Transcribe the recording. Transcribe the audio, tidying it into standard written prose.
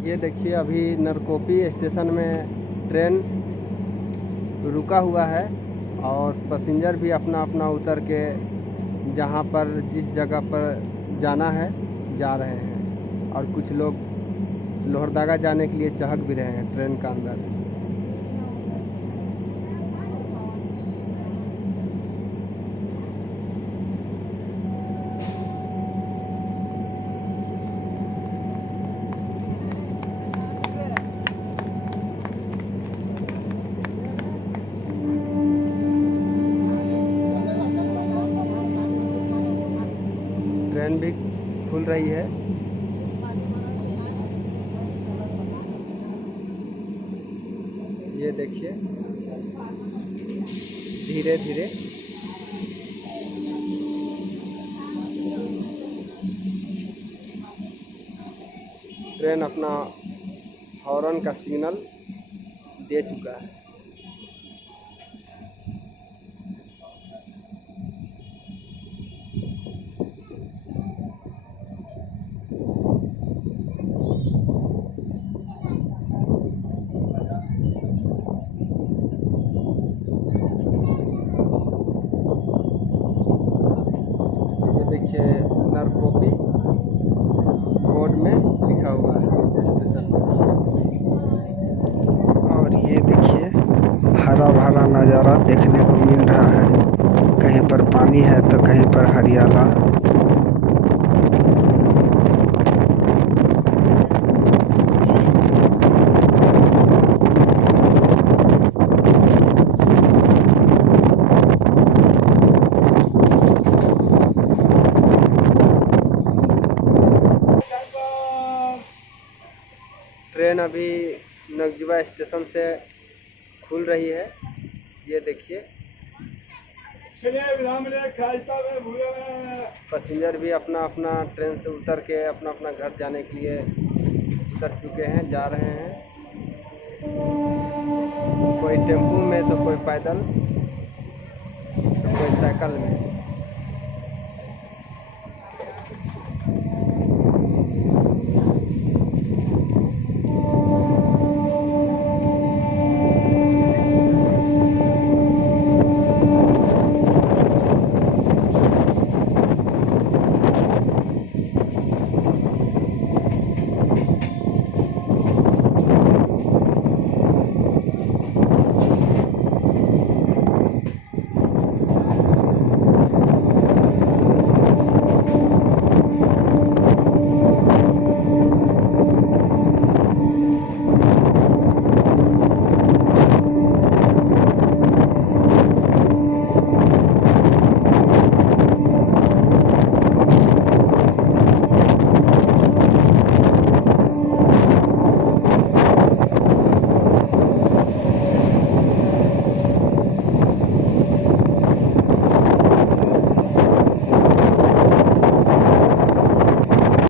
ये देखिए अभी नरकोपी स्टेशन में ट्रेन रुका हुआ है और पैसेंजर भी अपना अपना उतर के जहाँ पर जिस जगह पर जाना है जा रहे हैं और कुछ लोग लोहरदगा जाने के लिए चहक भी रहे हैं ट्रेन का अंदर। ट्रेन भी खुल रही है। ये देखिए धीरे धीरे ट्रेन अपना हॉर्न का सिग्नल दे चुका है। देखिए नरकोपी बोर्ड में लिखा हुआ है स्टेशन पर। और ये देखिए हरा भरा नज़ारा देखने को मिल रहा है। कहीं पर पानी है तो कहीं पर हरियाला। ट्रेन अभी नगजुबा स्टेशन से खुल रही है। ये देखिए पैसेंजर भी अपना अपना ट्रेन से उतर के अपना अपना घर जाने के लिए उतर चुके हैं, जा रहे हैं। कोई टेम्पू में तो कोई पैदल तो कोई साइकिल में।